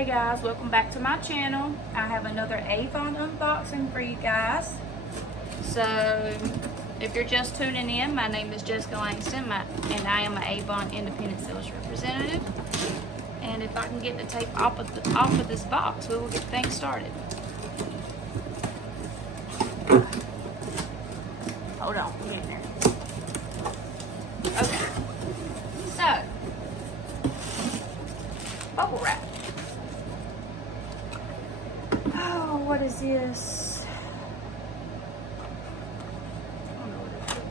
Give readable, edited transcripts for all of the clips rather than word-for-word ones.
Hey guys, welcome back to my channel. I have another Avon unboxing for you guys. So if you're just tuning in, my name is Jessica Langston and I am an Avon independent sales representative. And if I can get the tape off of this box, we will get things started. Hold on, get in there. Okay, so bubble wrap. Oh, what is this? I don't know what it is.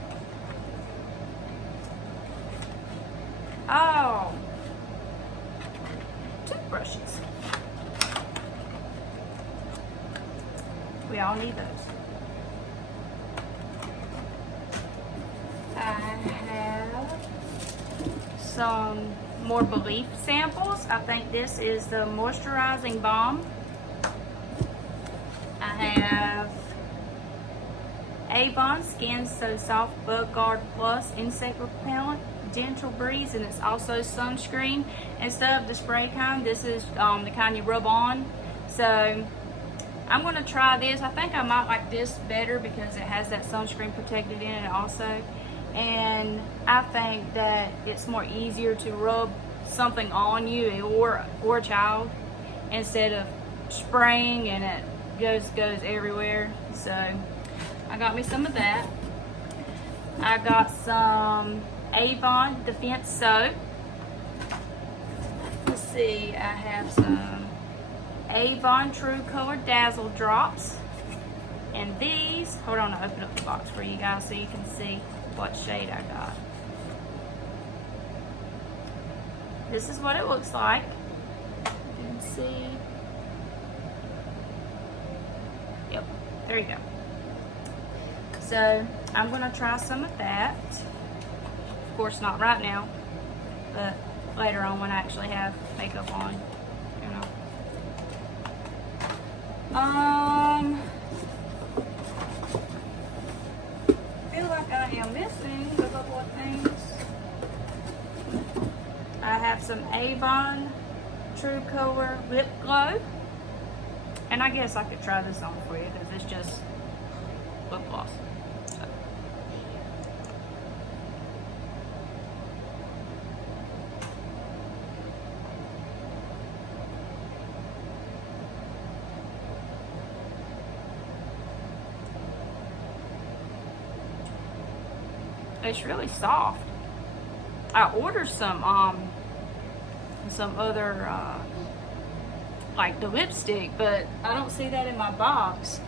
Oh, toothbrushes. We all need those. I have some more Belief samples. I think this is the moisturizing balm. I have Avon Skin So Soft Bug Guard Plus Insect Repellent Gentle Breeze, and it's also sunscreen. Instead of the spray kind, this is the kind you rub on. So I'm going to try this. I think I might like this better because it has that sunscreen protected in it also. And I think that it's more easier to rub something on you or a child instead of spraying and it goes everywhere. So I got me some of that. I got some Avon Defense Soap. Let's see, I have some Avon True Color Dazzle Drops. And these, hold on, I'll open up the box for you guys so you can see what shade I got. This is what it looks like. You can see. Yep, there you go. So I'm gonna try some of that. Of course, not right now, but later on when I actually have makeup on, you know. I feel like I am missing a couple of things. I have some Avon True Color Lip Glow. And I guess I could try this on for you because it's just lip gloss. So. It's really soft. I ordered some other like the lipstick, but I don't see that in my box.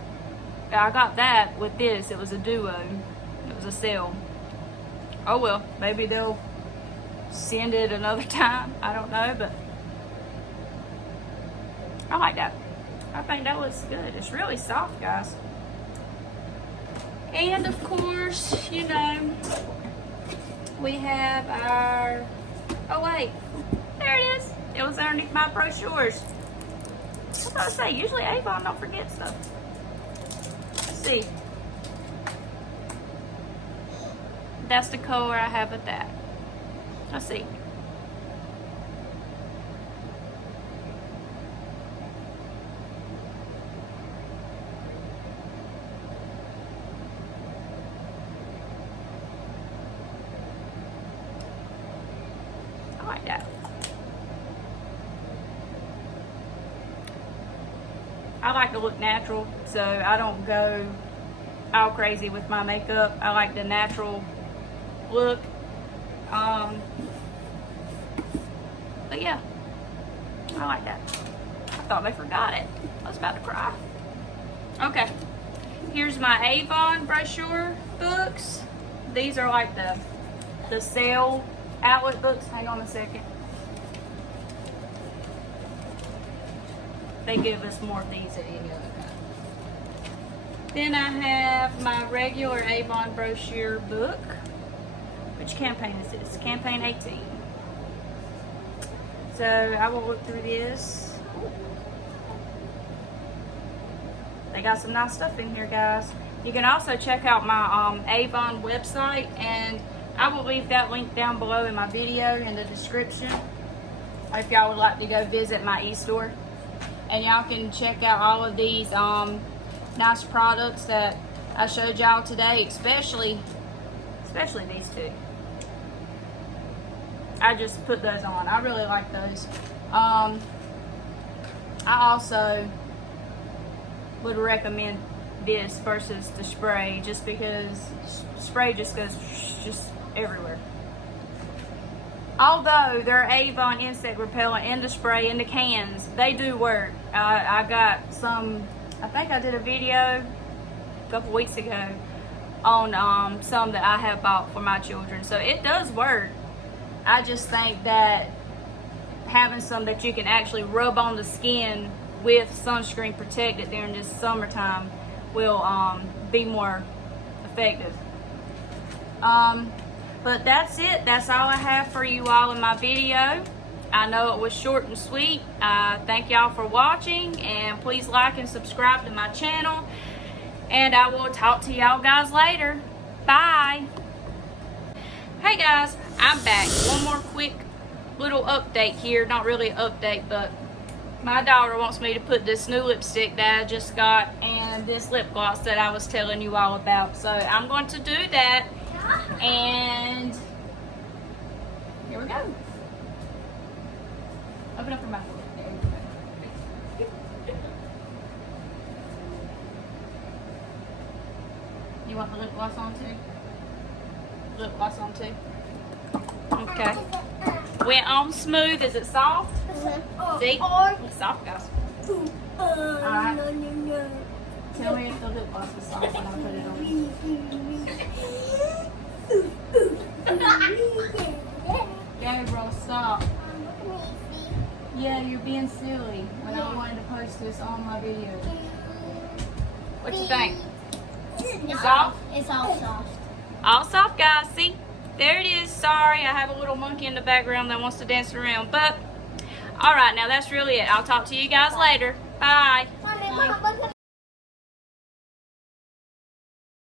I got that with this. It was a duo. It was a sale. Oh well, maybe they'll send it another time. I don't know, but I like that. I think that looks good. It's really soft, guys. And of course, you know, we have our, oh wait, there it is. It was underneath my brochures. What did I say? Usually Avon don't forget stuff. Let's see. That's the color I have with that. Let's see. I like that. I like to look natural, so I don't go all crazy with my makeup. I like the natural look. But yeah, I like that. I thought they forgot it. I was about to cry. Okay, here's my Avon brochure books. These are like the sale outlet books. Hang on a second. They give us more of these at any other time. Then I have my regular Avon brochure book. Which campaign is this? Campaign 18. So I will look through this. They got some nice stuff in here, guys. You can also check out my Avon website, and I will leave that link down below in my video in the description if y'all would like to go visit my e-store. and y'all can check out all of these nice products that I showed y'all today, especially these two. I just put those on. I really like those. I also would recommend this versus the spray, just because spray just goes just everywhere. Although their Avon insect repellent in the spray in the cans, they do work. I got some, I think I did a video a couple weeks ago on some that I have bought for my children, so it does work. I just think that having some that you can actually rub on the skin with sunscreen protected during this summertime will be more effective. But that's it. That's all I have for you all in my video. I know it was short and sweet. Thank y'all for watching, and please like and subscribe to my channel, and I will talk to y'all guys later. Bye. Hey guys, I'm back. One more quick little update here. Not really an update, but my daughter wants me to put this new lipstick that I just got and this lip gloss that I was telling you all about. So I'm going to do that, and here we go. Open up your mouth. You want the lip gloss on too? Lip gloss on too? Okay. Went on smooth. Is it soft? See? It's soft, guys. Alright. Tell me if the lip gloss is soft when I put it on. Gabriel, stop. Yeah, you're being silly when I wanted to post this on my video. What you think? Soft? It's all soft. All soft, guys. See? There it is. Sorry, I have a little monkey in the background that wants to dance around. But, alright, now that's really it. I'll talk to you guys later. Bye.